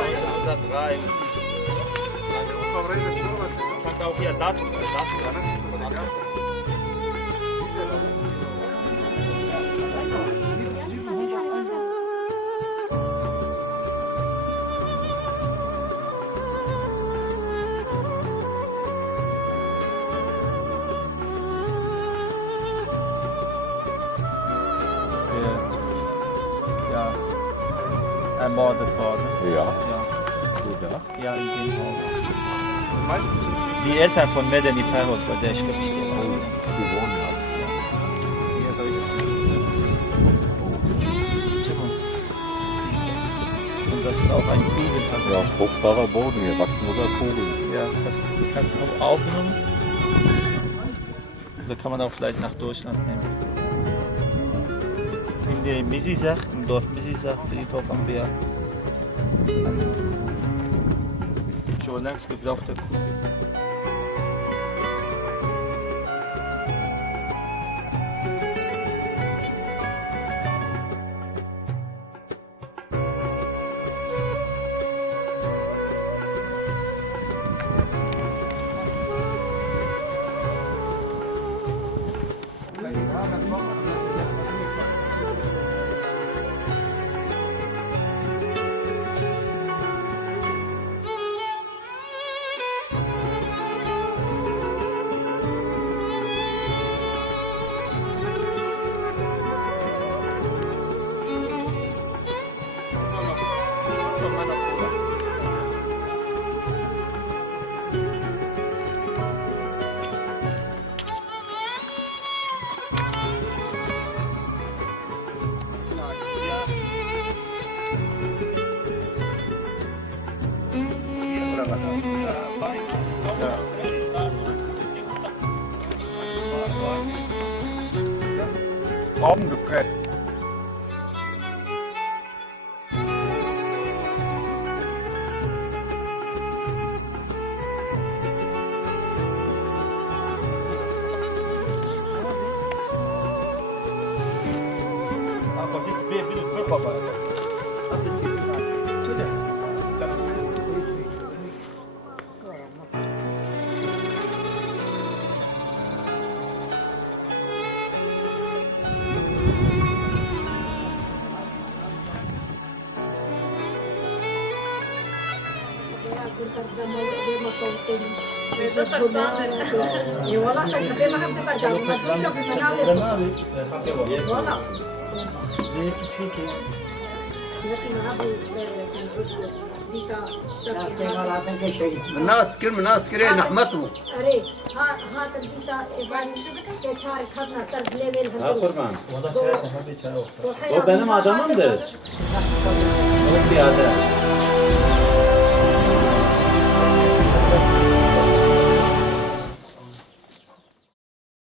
Unser 3. Kannst auch hier Datum. Ja, ermordet worden. Ja. Ja. Wo da? Ja, in dem Haus. Die Eltern von Medeni Ferrot, wo der ich gestehen habe. Die wohnen ja. Hier soll ich Und das ist auch ein Kugel. Also Ja, fruchtbarer Boden, hier wachsen sogar Kugeln. ja, das hast du aufgenommen. Da kann man auch vielleicht nach Deutschland nehmen. In der Misisach, im Dorf Misisach, Friedhof haben wir schon längst gebrauchte Kugel. Trauben gepresst. والله حسب ما حد بدأ وما تشوف المناوي والله لكن الناس تكرم الناس تكرم نحمته अरे हाँ तब दिशा के çare kadına sar level Ha kurban. O benim adamımdır. O piyade.